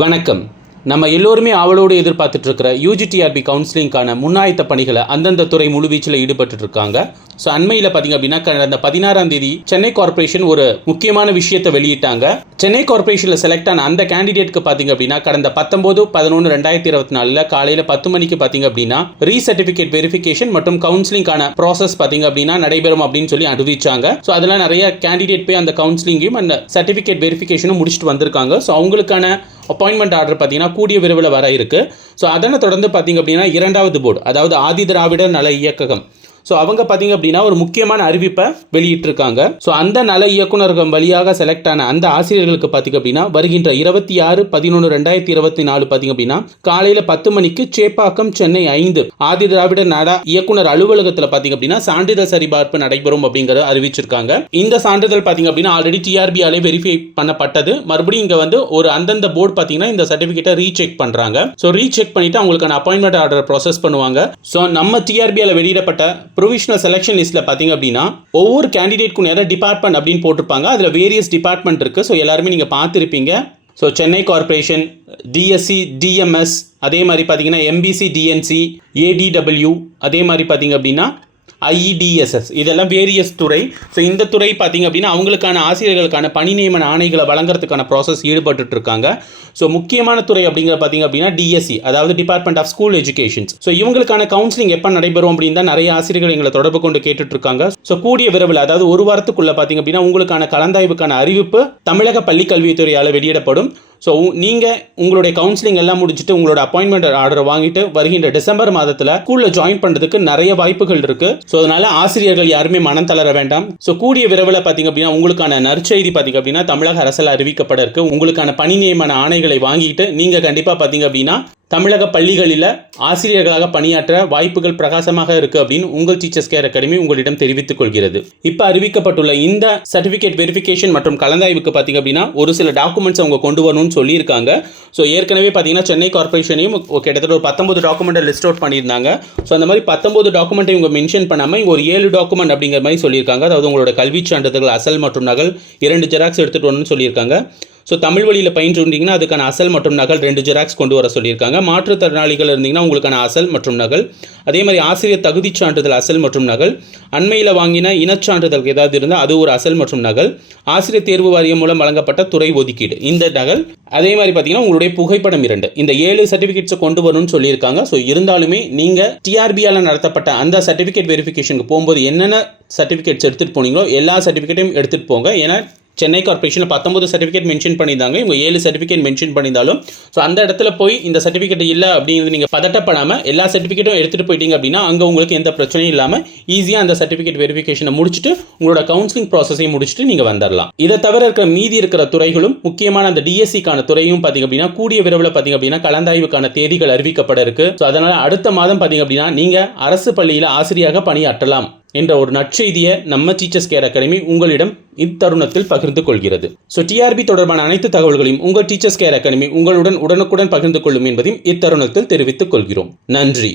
வணக்கம். நம்ம எல்லோருமே ஆவலோடு எதிர்பார்த்துட்டு இருக்கிற யூஜிடிஆர்பி கவுன்சிலிங்கான முன்னாயத்த பணிகளை அந்தந்த துறை முழுவீச்சில் ஈடுபட்டு இருக்காங்க. ஸோ அண்மையில் பார்த்தீங்க அப்படின்னா கடந்த 16ஆம் தேதி சென்னை கார்பரேஷன் ஒரு முக்கியமான விஷயத்தை வெளியிட்டாங்க. சென்னை கார்பரேஷனில் செலக்ட் ஆன அந்த கேண்டிடேட்க்கு பார்த்தீங்க அப்படின்னா கடந்த 19/11/2024 காலையில் 10 மணிக்கு பார்த்தீங்க அப்படின்னா ரீசர்டிஃபிகேட் வெரிஃபிகேஷன் மற்றும் கவுன்சிலிங்கான ப்ராசஸ் பார்த்தீங்க அப்படின்னா நடைபெறும் அப்படின்னு சொல்லி அறிவிச்சாங்க. ஸோ அதெல்லாம் நிறைய கேண்டிடேட் போய் அந்த கவுன்சிலிங்கையும் அந்த சர்டிஃபிகேட் வெரிஃபிகேஷனும் முடிச்சுட்டு வந்திருக்காங்க. ஸோ அவங்களுக்கான அப்பாயின்மெண்ட் ஆர்டர் பார்த்தீங்கன்னா கூடிய விரைவில் வர இருக்கு. ஸோ அதனை தொடர்ந்து பார்த்தீங்க அப்படின்னா 2வது போர்டு, அதாவது ஆதி திராவிடர் நல இயக்ககம், ஸோ அவங்க பார்த்தீங்க அப்படின்னா ஒரு முக்கியமான அறிவிப்பை வெளியிட்டிருக்காங்க. ஸோ அந்த நல இயக்குநர்கள் வழியாக செலக்ட் ஆன அந்த ஆசிரியர்களுக்கு பார்த்தீங்க அப்படின்னா வருகின்ற 26/11/2024 பார்த்தீங்க அப்படின்னா காலையில் 10 மணிக்கு சேப்பாக்கம் சென்னை 5 ஆதி திராவிடர் நல இயக்குனர் அலுவலகத்தில் பார்த்தீங்க அப்படின்னா சான்றிதழ் சரிபார்ப்பு நடைபெறும் அப்படிங்கிறத அறிவிச்சிருக்காங்க. இந்த சான்றிதழ் பார்த்தீங்க அப்படின்னா ஆல்ரெடி டிஆர்பியாலே வெரிஃபை பண்ணப்பட்டது. மறுபடியும் இங்கே வந்து ஒரு அந்தந்த போர்டு பார்த்தீங்கன்னா இந்த சர்டிஃபிகேட்டை ரீசெக் பண்ணுறாங்க. ஸோ ரீசெக் பண்ணிட்டு அவங்களுக்கான அப்பாயின்மெண்ட் ஆர்டர் ப்ராசஸ் பண்ணுவாங்க. ஸோ நம்ம டிஆர்பியால வெளியிடப்பட்ட ப்ரொவிஷனல் செலெக்ஷன் லிஸ்ட்டில் பார்த்தீங்க அப்படின்னா ஒவ்வொரு கேண்டிடேட்க்கும் நேரம் டிபார்ட்மெண்ட் அப்படின்னு போட்டிருப்பாங்க. அதில் வேரியஸ் டிபார்ட்மெண்ட் இருக்குது. ஸோ எல்லாருமே நீங்கள் பார்த்துருப்பீங்க. So Chennai corporation, DSC, DMS, அதே மாதிரி பார்த்தீங்கன்னா எம்பிசி, டிஎன்சி, ஏடிடபிள்யூ, அதே மாதிரி பார்த்தீங்க அப்படின்னா ஐஇடிஎஸ்எஸ், இதெல்லாம் வேரியஸ் துறை. ஸோ இந்த துறை பார்த்தீங்க அப்படின்னா அவங்களுக்கான ஆசிரியர்களுக்கான பணி நியமன ஆணைகளை வழங்குறதுக்கான ப்ராசஸ் ஈடுபட்டு இருக்காங்க. ஸோ முக்கியமான துறை அப்படிங்கிற பார்த்தீங்க அப்படின்னா டிஎஸ்சி, அதாவது department of school education. So இவங்களுக்கான கவுன்சிலிங் எப்போ நடைபெறும் அப்படின்னு தான் நிறைய ஆசிரியர்கள் எங்களை தொடர்பு கொண்டு கேட்டுட்டு இருக்காங்க. ஸோ கூடிய விரைவில், அதாவது ஒரு வாரத்துக்குள்ள பார்த்தீங்க அப்படின்னா உங்களுக்கான கலந்தாய்வுக்கான அறிவிப்பு தமிழக பள்ளிக்கல்வித்துறையால் வெளியிடப்படும். ஸோ நீங்கள் உங்களுடைய கவுன்சிலிங் எல்லாம் முடிச்சுட்டு உங்களோட அப்பாயின்மெண்ட் ஆர்டர் வாங்கிட்டு வருகின்ற டிசம்பர் மாதத்தில் ஸ்கூலில் ஜாயின் பண்ணுறதுக்கு நிறைய வாய்ப்புகள் இருக்குது. ஸோ அதனால ஆசிரியர்கள் யாருமே மனம் தளர வேண்டாம். ஸோ கூடிய விரைவில் பார்த்தீங்க அப்படின்னா உங்களுக்கான நற்செய்தி பார்த்தீங்க அப்படின்னா தமிழக அரசால் அறிவிக்கப்பட இருக்கு. உங்களுக்கான பணி நியமன ஆணைகளை வாங்கிட்டு நீங்கள் கண்டிப்பாக பார்த்தீங்க அப்படின்னா தமிழக பள்ளிகளில் ஆசிரியர்களாக பணியாற்ற வாய்ப்புகள் பிரகாசமாக இருக்குது அப்படின்னு உங்கள் டீச்சர்ஸ் கேர் அகாடமி உங்களிடம் தெரிவித்துக் கொள்கிறது. இப்போ அறிவிக்கப்பட்டுள்ள இந்த சர்டிஃபிகேட் வெரிஃபிகேஷன் மற்றும் கலந்தாய்வுக்கு பார்த்தீங்க அப்படின்னா ஒரு சில டாக்குமெண்ட்ஸ் அவங்க கொண்டு வரணும்னு சொல்லியிருக்காங்க. ஸோ ஏற்கனவே பார்த்தீங்கன்னா சென்னை கார்பரேஷனையும் கிட்டத்தட்ட ஒரு 19 டாக்குமெண்ட்டை லிஸ்ட் அவுட் பண்ணியிருந்தாங்க. ஸோ அந்த மாதிரி 19 டாக்குமெண்ட்டை இவங்க மென்ஷன் பண்ணாமல் இங்கே ஒரு 7 டாக்குமெண்ட் அப்படிங்கிற மாதிரி சொல்லியிருக்காங்க. அதாவது உங்களோட கல்வி சான்றிதழ்கள் அசல் மற்றும் நகல் 2 ஜெராக்ஸ் எடுத்துகிட்டு வரணும்னு சொல்லியிருக்காங்க. ஸோ தமிழ் வழியில் பயின்று இருந்தீங்கன்னா அதுக்கான அசல் மற்றும் நகல் 2 ஜெராக்ஸ் கொண்டு வர சொல்லியிருக்காங்க. மாற்றுத்திறனாளிகள் இருந்தீங்கன்னா உங்களுக்கான அசல் மற்றும் நகல், அதே மாதிரி ஆசிரியர் தகுதி சான்றிதழ் அசல் மற்றும் நகல், அண்மையில் வாங்கின இனச்சான்றிதழ் ஏதாவது இருந்தால் அது ஒரு அசல் மற்றும் நகல், ஆசிரியர் தேர்வு வாரியம் மூலம் வழங்கப்பட்ட துறை ஒதுக்கீடு இந்த நகல், அதே மாதிரி பார்த்தீங்கன்னா உங்களுடைய புகைப்படம் 2, இந்த 7 சர்டிஃபிகேட்ஸை கொண்டு வரணும்னு சொல்லியிருக்காங்க. ஸோ இருந்தாலுமே நீங்கள் டிஆர்பியால் நடத்தப்பட்ட அந்த சர்டிஃபிகேட் வெரிஃபிகேஷனுக்கு போகும்போது என்னென்ன சர்டிஃபிகேட்ஸ் எடுத்துகிட்டு போனீங்களோ எல்லா சர்டிஃபிகேட்டையும் எடுத்துகிட்டு போங்க. ஏன்னா சென்னை கார்பரேஷனில் 19 சர்டிஃபிகேட் மென்ஷன் பண்ணியிருந்தாங்க, இவங்க 7 சர்டிஃபிகேட் மென்ஷன் பண்ணியிருந்தாலும் ஸோ அந்த இடத்துல போய் இந்த சர்டிஃபிகேட் இல்லை அப்படிங்கிறது நீங்கள் பதட்டப்படாமல் எல்லா சர்டிஃபிகேட்டும் எடுத்துகிட்டு போயிட்டீங்க அப்படின்னா அங்கே உங்களுக்கு எந்த பிரச்சனையும் இல்லாமல் ஈஸியாக அந்த சர்டிஃபிகேட் வெரிஃபிகேஷனை முடிச்சுட்டு உங்களோட கவுன்சிலிங் ப்ராசஸையும் முடிச்சுட்டு நீங்கள் வந்துடலாம். இதை தவிர இருக்கிற மீதி இருக்கிற துறைகளும் முக்கியமான அந்த டிஎஸ்சிக்கான துறையும் பார்த்தீங்க அப்படின்னா கூடிய விரைவில் பார்த்தீங்க அப்படின்னா கலந்தாய்வுக்கான தேதிகள் அறிவிக்கப்பட இருக்கு. ஸோ அதனால் அடுத்த மாதம் பார்த்தீங்க அப்படின்னா நீங்கள் அரசு பள்ளியில் ஆசிரியராக பணியாற்றலாம் என்ற ஒரு நற்செய்தியை நம்ம டீச்சர்ஸ் கேர் அகாடமி உங்களிடம் இத்தருணத்தில் பகிர்ந்து கொள்கிறது. ஸோ டிஆர்பி தொடர்பான அனைத்து தகவல்களையும் உங்கள் டீச்சர்ஸ் கேர் அகாடமி உங்களுடன் உடனுக்குடன் பகிர்ந்து கொள்ளும் என்பதையும் இத்தருணத்தில் தெரிவித்துக் கொள்கிறோம். நன்றி.